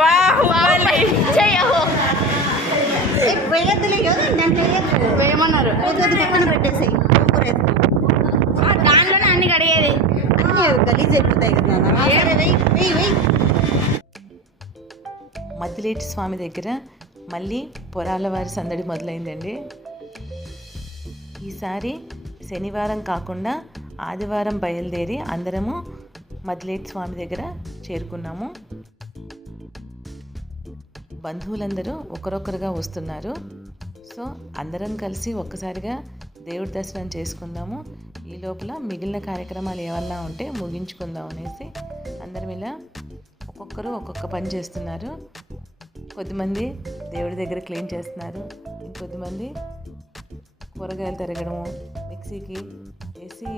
బాహుబలి వేయమన్నారు పక్కన పెట్టేసి దాంట్లోనే అన్ని కడిగేది గలీజ్ అయిపోతాయి కదా. మద్దిలేటి స్వామి దగ్గర మళ్ళీ పొరాల వారి సందడి మొదలైందండి. ఈసారి శనివారం కాకుండా ఆదివారం బయలుదేరి అందరము మద్దిలేటి స్వామి దగ్గర చేరుకున్నాము. బంధువులందరూ ఒకరొకరుగా వస్తున్నారు. సో అందరం కలిసి ఒక్కసారిగా దేవుడి దర్శనం చేసుకుందాము. ఈ లోపల మిగిలిన కార్యక్రమాలు ఏమన్నా ఉంటే ముగించుకుందాం అనేసి అందరం ఇలా ఒక్కొక్కరు ఒక్కొక్క పని చేస్తున్నారు. కొద్దిమంది దేవుడి దగ్గర క్లీన్ చేస్తున్నారు, ఇంకొద్దిమంది కూరగాయలు తరగడము, మిక్సీకి వేసి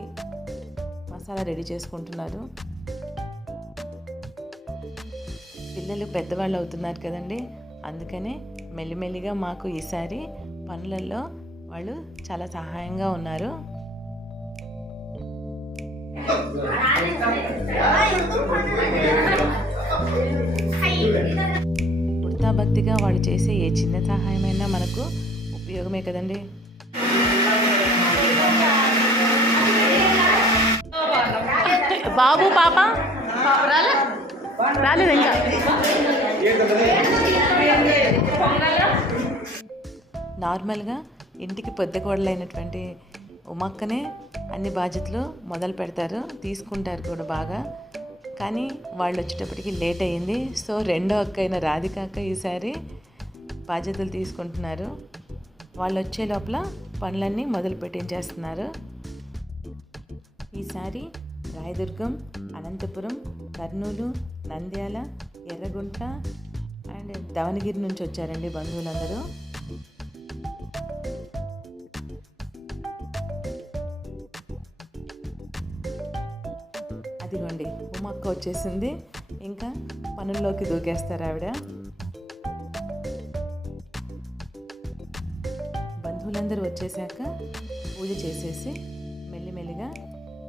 మసాలా రెడీ చేసుకుంటున్నారు. పిల్లలు పెద్దవాళ్ళు అవుతున్నారు కదండి, అందుకనే మెల్లిమెల్లిగా మాకు ఈసారి పనులలో వాళ్ళు చాలా సహాయంగా ఉన్నారు. భక్తిగా వాళ్ళు చేసే ఏ చిన్న సహాయమైనా మనకు ఉపయోగమే కదండి. బాబు పాప రాలేదు ఇంకా. నార్మల్గా ఇంటికి పెద్ద కోడలైనటువంటి ఉమక్కనే అన్ని బాధ్యతలు మొదలు పెడతారు, తీసుకుంటారు కూడా బాగా. కానీ వాళ్ళు వచ్చేటప్పటికి లేట్ అయ్యింది. సో రెండో అక్క అయిన రాధిక అక్క ఈసారి బాధ్యతలు తీసుకుంటున్నారు. వాళ్ళు వచ్చే లోపల పనులన్నీ మొదలు పెట్టించేస్తున్నారు. ఈసారి రాయదుర్గం, అనంతపురం, కర్నూలు, నంద్యాల, ఎర్రగుంట అండ్ దావణగిరి నుంచి వచ్చారండి బంధువులందరూ. అదిగోండి ఉమక్క వచ్చేసింది, ఇంకా పనుల్లోకి దూకేస్తారు ఆవిడ. బంధువులందరూ వచ్చేసాక పూజ చేసేసి మెల్లిమెల్లిగా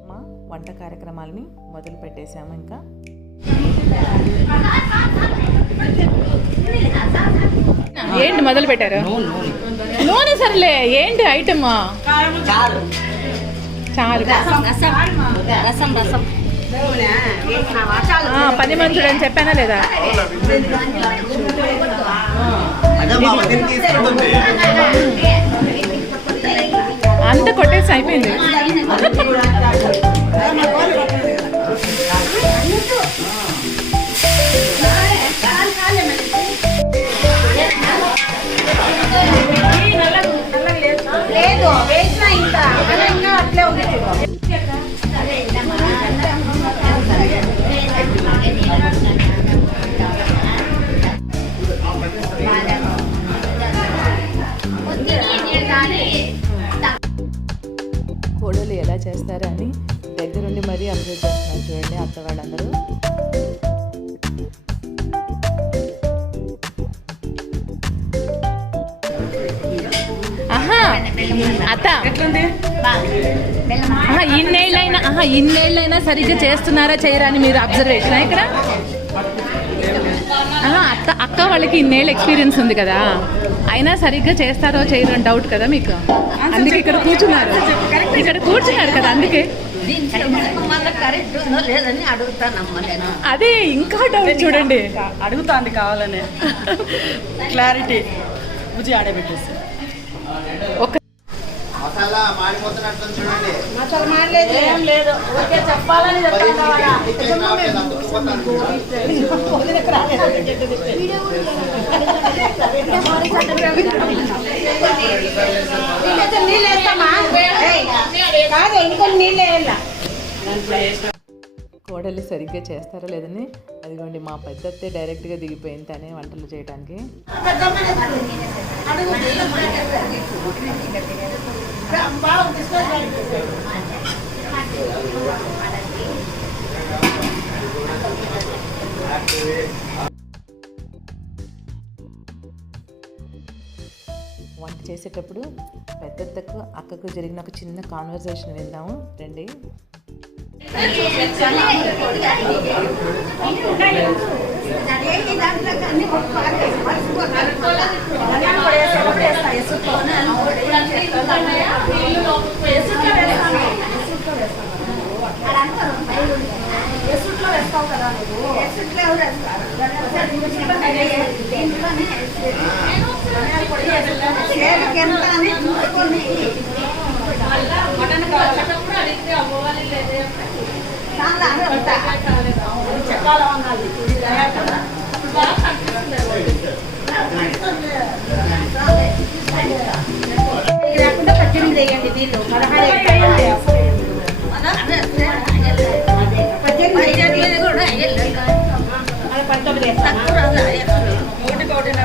మా వంట కార్యక్రమాలని మొదలు పెట్టేశాము. ఇంకా ఏంటి మొదలు పెట్టారు? నూనె సర్లే, ఏంటి ఐటమ్? చారు, రసం 10 మంచుడు అని చెప్పానా లేదా? అంత కొట్టేసి అయిపోయింది. కోడలు ఎలా చేస్తారా అని దగ్గరుండి మరీ అబ్జర్వ్ చేస్తున్నారు చూడండి అత్త వాళ్ళందరూ. అత్త ఇన్నేళ్ళైనా సరిగ్గా చేస్తున్నారా చేయరా అని మీరు అబ్జర్వేషన్ ఇక్కడ. అక్క వాళ్ళకి ఇన్నేళ్ళ ఎక్స్పీరియన్స్ ఉంది కదా, అయినా సరిగ్గా చేస్తారో చేయరో అని డౌట్ కదా మీకు. అందుకే ఇక్కడ కూర్చున్నారు కదా, అందుకే అదే ఇంకా డౌట్ చూడండి. అడుగుతాంది కావాలనే క్లారిటీ బుజ్జి ఆడబెట్టేసి ఒక మసాలా మాడలేదు, ఏం లేదు, ఓకే చెప్పాలని నీళ్ళు వేస్తామా? కాదు, ఇంకొన్ని నీళ్ళు వేయాల. కోడలు సరిగ్గా చేస్తారో లేదని అదిగోండి మా పెద్దత్తే డైరెక్ట్గా దిగిపోయింది తనే వంటలు చేయడానికి. వంట చేసేటప్పుడు పెద్దత్తకు అక్కకు జరిగిన ఒక చిన్న కాన్వర్సేషన్ విందాము రండి. ఎసుట్లో వేస్తావు కదా నువ్వు ఎసుట్లో ఎవరు వేస్తారు చేతికి ఎంత అని చూసుకొని చెప్పాలా ఉండాలి లేకుండా 18 వేయండి వీళ్ళు 16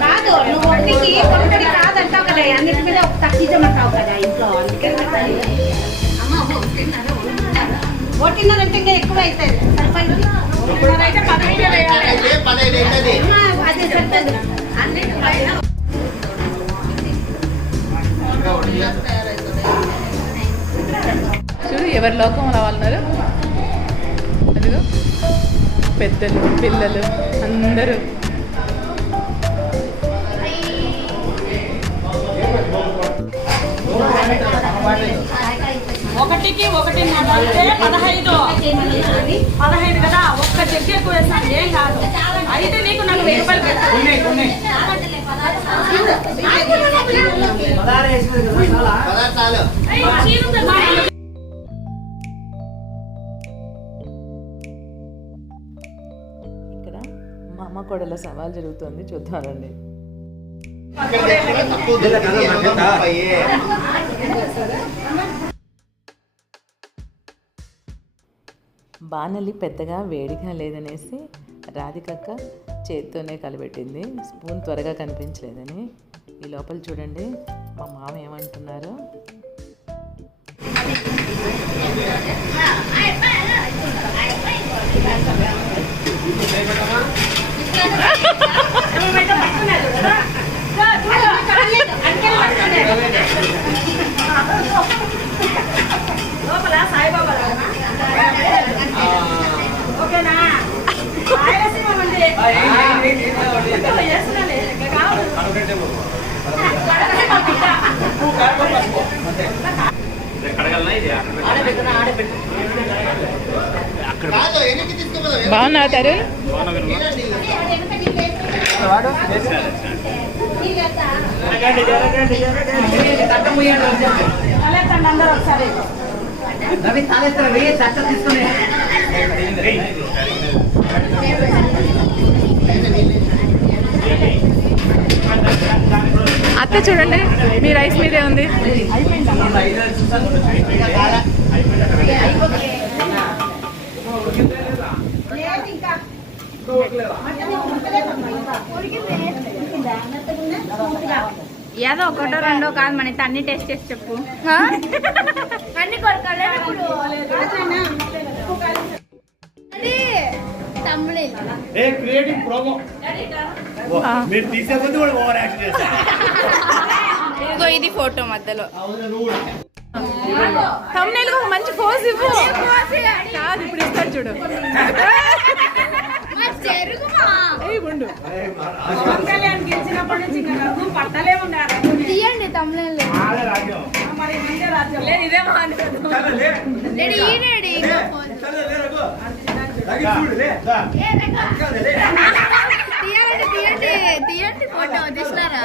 కాదు నువ్వు ఒకటికి ఒకటి కాదంటావు కదా అన్నిటి మీద ఒక తగ్గించమంటావు కదా ఇంట్లో అందుకే ఒకటిన్నరంటే ఇంకా ఎక్కువ అవుతుంది సరిపోయింది అదే సరిపోయింది అన్నిటి పైన చూడు ఎవరి లోకం అలా వాళ్ళన్నారు. అదిగో పెద్దలు పిల్లలు అందరూ. ఒకటికి 1.5 అంటే 15 కదా. ఒక్క చెక్ ఎక్కువ వేస్తాను ఏం కాదు. అయితే నీకు నాకు 1000 రూపాయలు ఇక్కడ మా అమ్మ కోడల సవాల్ జరుగుతుంది, చూద్దామండి. బాణలి పెద్దగా వేడిగా లేదనేసి రాధికక్క చేతితోనే కలిపెట్టింది, స్పూన్ త్వరగా కనిపించలేదని. ఈ లోపల చూడండి మా మామ ఏమంటున్నారు. లోపల సాయిబాబా ఓకేనా? బాగున్నా తరుణ్? అందరూ ఒకసారి అత్త చూడండి మీ రైస్ మీదే ఉంది. ఏదో ఒకటో రెండో కాదు, మన అన్ని టేస్ట్ చేసి చెప్పు. అన్ని కొరకాలి ఇది ఫోటో మధ్యలో thumbnail కు ఒక మంచి పోజ్ ఇవ్వు. కాదు ఇప్పుడు ఇస్తాడు చూడు. గెలిచినప్పటి నుంచి పట్టలే ఉండాలి. తీయండి తమిళ ఇదే తీయండి తీయండి ఫోటో తీసినారా?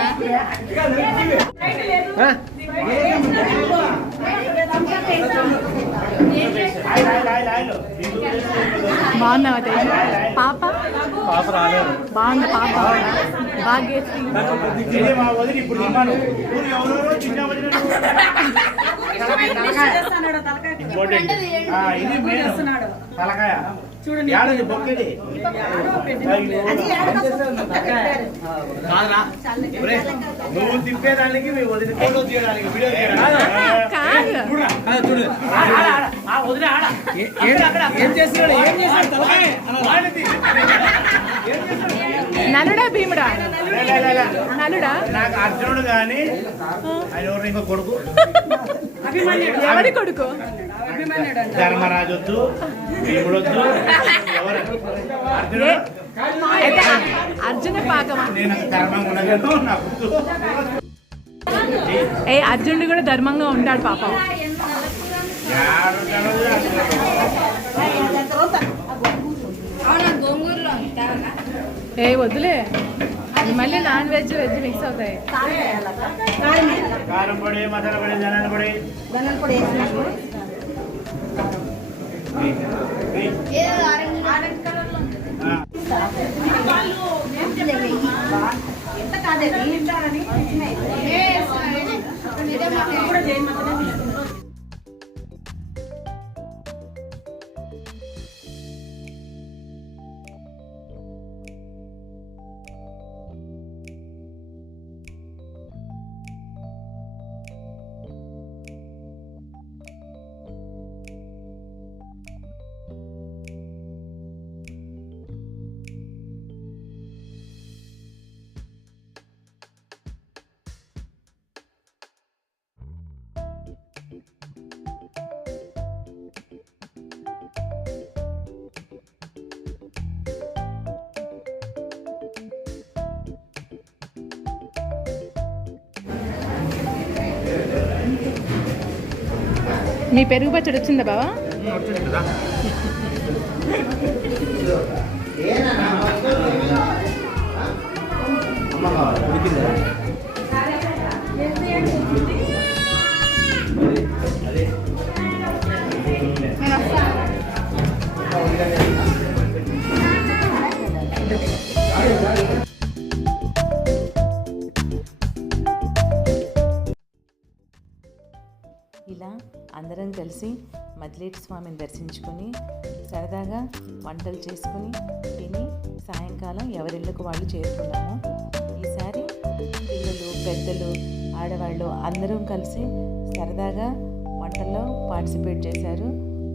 బాగున్నావా తేజ? పాప బాగుంది. పాప భాగ్యశ్రీ చూడండి బొక్కేది నువ్వు తిప్పేదానికి వదిలి ఫోటో తీయడానికి వీడియో ఏం చేస్తున్నాడు తలకాయ నలుడా భీముడా? నలుడా? నాకు అర్జునుడు గాని ఆయన ఎవరు ఇంకో కొడుకు ఎవరి కొడుకు? ధర్మరాజు వద్దు, భీముడు వద్దు, ఎవరు అర్జునుడు అయితే అర్జున పాకమా? నేను ధర్మంగా ఉండగలను నాకు ఏ అర్జునుడు కూడా ధర్మంగా ఉంటాడు పాపం. అవునా గోంగూరలో ఉంటా ఏ వద్దులే, అది మళ్ళీ నాన్ వెజ్ వెజ్ మిక్స్ అవుతాయి. కారం పొడి మసాలా పొడి ధనియాల పొడి ధనియాల పొడి వేసినప్పుడు ఏదో ఆరెంజ్ కలర్ లో ఎంత కాదండి మీ పెరుగు పచ్చడి వచ్చిందా బావా? వచ్చింది కదా ఉడికిందా ఇలా అందరం కలిసి మద్లేటి స్వామిని దర్శించుకొని సరదాగా వంటలు చేసుకుని తిని సాయంకాలం ఎవరిళ్ళకు వాళ్ళు చేరుకున్నాము. ఈసారి పిల్లలు పెద్దలు ఆడవాళ్ళు అందరం కలిసి సరదాగా వంటల్లో పార్టిసిపేట్ చేశారు.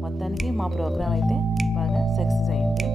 మొత్తానికి మా ప్రోగ్రాం అయితే బాగా సక్సెస్ అయింది.